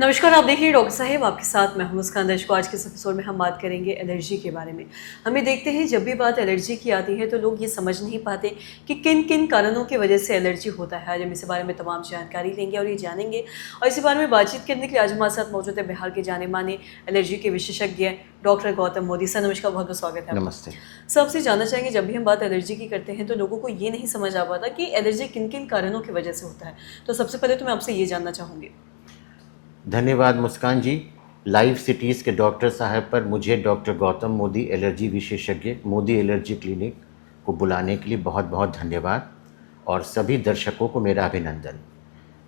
नमस्कार, आप देख रहे हैं डॉक्टर साहेब, आपके साथ मैं हूं मुस्कान दर्शकों। आज के इस एपिसोड में हम बात करेंगे एलर्जी के बारे में। हमें देखते हैं जब भी बात एलर्जी की आती है तो लोग ये समझ नहीं पाते कि किन किन कारणों की वजह से एलर्जी होता है। आज हम इस बारे में तमाम जानकारी लेंगे और ये जानेंगे और इसी बारे में बातचीत करने के लिए आज हमारे साथ मौजूद है बिहार के जाने माने एलर्जी के विशेषज्ञ डॉक्टर गौतम मोदी। सर नमस्कार, बहुत बहुत स्वागत है आपका। नमस्ते। सर आपसे जानना चाहेंगे, जब भी हम बात एलर्जी की करते हैं तो लोगों को ये नहीं समझ आ पाता कि एलर्जी किन किन कारणों की वजह से होता है। तो सबसे पहले तो मैं आपसे ये जानना चाहूँगी। धन्यवाद मुस्कान जी। लाइव सिटीज़ के डॉक्टर साहब पर मुझे डॉक्टर गौतम मोदी एलर्जी विशेषज्ञ मोदी एलर्जी क्लिनिक को बुलाने के लिए बहुत बहुत धन्यवाद और सभी दर्शकों को मेरा अभिनंदन।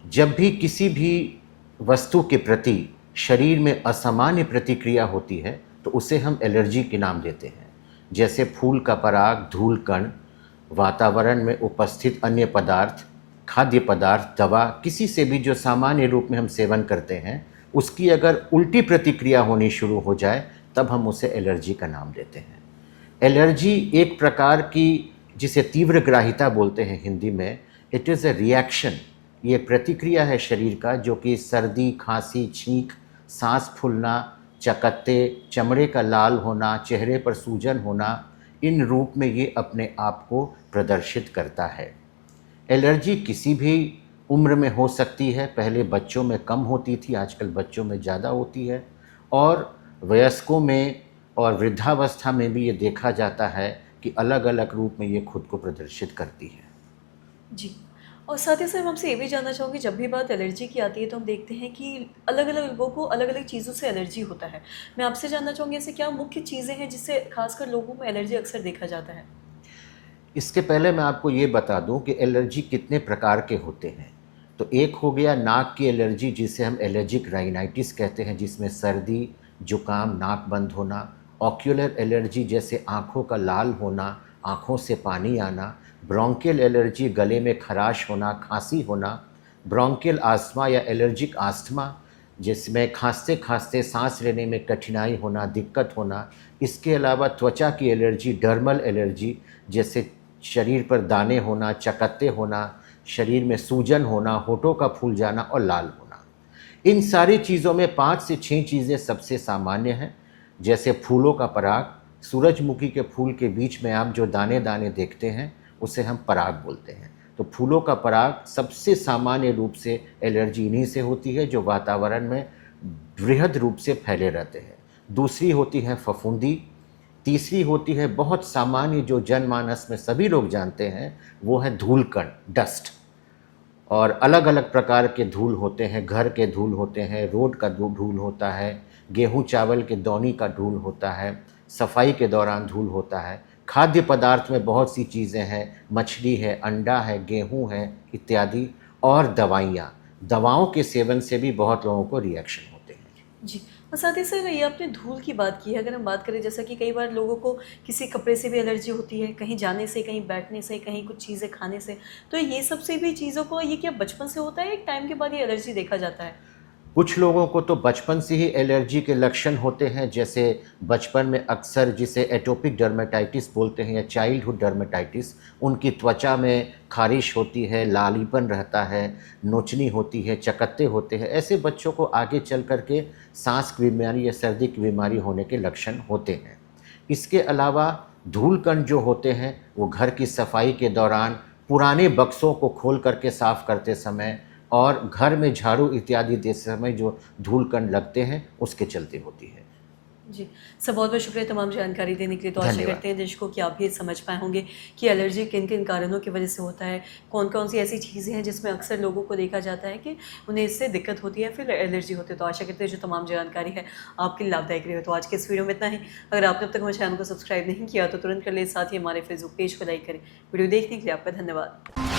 जब भी किसी भी वस्तु के प्रति शरीर में असामान्य प्रतिक्रिया होती है तो उसे हम एलर्जी के नाम देते हैं। जैसे फूल का पराग, धूल कण, वातावरण में उपस्थित अन्य पदार्थ, खाद्य पदार्थ, दवा, किसी से भी जो सामान्य रूप में हम सेवन करते हैं उसकी अगर उल्टी प्रतिक्रिया होनी शुरू हो जाए तब हम उसे एलर्जी का नाम देते हैं। एलर्जी एक प्रकार की, जिसे तीव्रग्राहिता बोलते हैं हिंदी में, इट इज़ अ रिएक्शन। ये प्रतिक्रिया है शरीर का जो कि सर्दी, खांसी, छींक, सांस फूलना, चकत्ते, चमड़े का लाल होना, चेहरे पर सूजन होना, इन रूप में ये अपने आप को प्रदर्शित करता है। एलर्जी किसी भी उम्र में हो सकती है। पहले बच्चों में कम होती थी, आजकल बच्चों में ज़्यादा होती है और वयस्कों में और वृद्धावस्था में भी ये देखा जाता है कि अलग अलग रूप में ये खुद को प्रदर्शित करती है। जी। और साथ ही साथ मैं आपसे ये भी जानना चाहूँगी, जब भी बात एलर्जी की आती है तो हम देखते हैं कि अलग-अलग लोगों को अलग-अलग चीज़ों से एलर्जी होता है। मैं आपसे जानना चाहूँगी ऐसे क्या मुख्य चीज़ें हैं जिससे ख़ासकर लोगों में एलर्जी अक्सर देखा जाता है? इसके पहले मैं आपको ये बता दूं कि एलर्जी कितने प्रकार के होते हैं। तो एक हो गया नाक की एलर्जी, जिसे हम एलर्जिक राइनाइटिस कहते हैं, जिसमें सर्दी, जुकाम, नाक बंद होना। ऑक्यूलर एलर्जी जैसे आँखों का लाल होना, आँखों से पानी आना। ब्रोंकियल एलर्जी गले में खराश होना, खांसी होना। ब्रोंकियल आस्थमा या एलर्जिक आस्थमा, जिसमें खांसते खांसते सांस लेने में कठिनाई होना, दिक्कत होना। इसके अलावा त्वचा की एलर्जी, डर्मल एलर्जी, जैसे शरीर पर दाने होना, चकत्ते होना, शरीर में सूजन होना, होठों का फूल जाना और लाल होना। इन सारी चीज़ों में 5 से 6 चीज़ें सबसे सामान्य हैं। जैसे फूलों का पराग, सूरजमुखी के फूल के बीच में आप जो दाने दाने देखते हैं उसे हम पराग बोलते हैं। तो फूलों का पराग सबसे सामान्य रूप से एलर्जी इन्हीं से होती है जो वातावरण में बृहद रूप से फैले रहते हैं। दूसरी होती है फफूंदी। तीसरी होती है बहुत सामान्य, जो जनमानस में सभी लोग जानते हैं, वो है धूलकण, डस्ट। और अलग अलग प्रकार के धूल होते हैं। घर के धूल होते हैं, रोड का धूल होता है, गेहूं चावल के दौनी का धूल होता है, सफाई के दौरान धूल होता है। खाद्य पदार्थ में बहुत सी चीज़ें हैं, मछली है, अंडा है, गेहूं है इत्यादि। और दवाइयाँ, दवाओं के सेवन से भी बहुत लोगों को रिएक्शन होते हैं। जी। और साथ ही सर, ये आपने धूल की बात की है, अगर हम बात करें जैसा कि कई बार लोगों को किसी कपड़े से भी एलर्जी होती है, कहीं जाने से, कहीं बैठने से, कहीं कुछ चीज़ें खाने से। तो ये सब से भी चीज़ों को, ये क्या बचपन से होता है, एक टाइम के बाद ये एलर्जी देखा जाता है? कुछ लोगों को तो बचपन से ही एलर्जी के लक्षण होते हैं। जैसे बचपन में अक्सर जिसे एटोपिक डर्मेटाइटिस बोलते हैं या चाइल्डहुड डर्मेटाइटिस, उनकी त्वचा में खारिश होती है, लालीपन रहता है, नोचनी होती है, चकत्ते होते हैं। ऐसे बच्चों को आगे चल कर के सांस की बीमारी या सर्दी की बीमारी होने के लक्षण होते हैं। इसके अलावा धूलकण जो होते हैं वो घर की सफाई के दौरान, पुराने बक्सों को खोल करके साफ़ करते समय और घर में झाड़ू इत्यादि देते समय जो धूलकण लगते हैं उसके चलते होती है। जी। सर बहुत-बहुत शुक्रिया तमाम जानकारी देने के लिए। तो आशा धन्यवाद। करते हैं दर्शकों कि आप भी समझ पाए होंगे कि एलर्जी किन-किन कारणों की वजह से होता है, कौन-कौन सी ऐसी चीज़ें हैं जिसमें अक्सर लोगों को देखा जाता है कि उन्हें इससे दिक्कत होती है, फिर एलर्जी होती है। तो आशा करते हैं जो तमाम जानकारी है आपके लिए लाभदायक रही हो। तो आज के इस वीडियो में इतना ही। अगर आपने अब तक हमारे चैनल को सब्सक्राइब नहीं किया तो तुरंत कर लें, साथ ही हमारे फेसबुक पेज को लाइक करें। वीडियो देखने के लिए आपका धन्यवाद।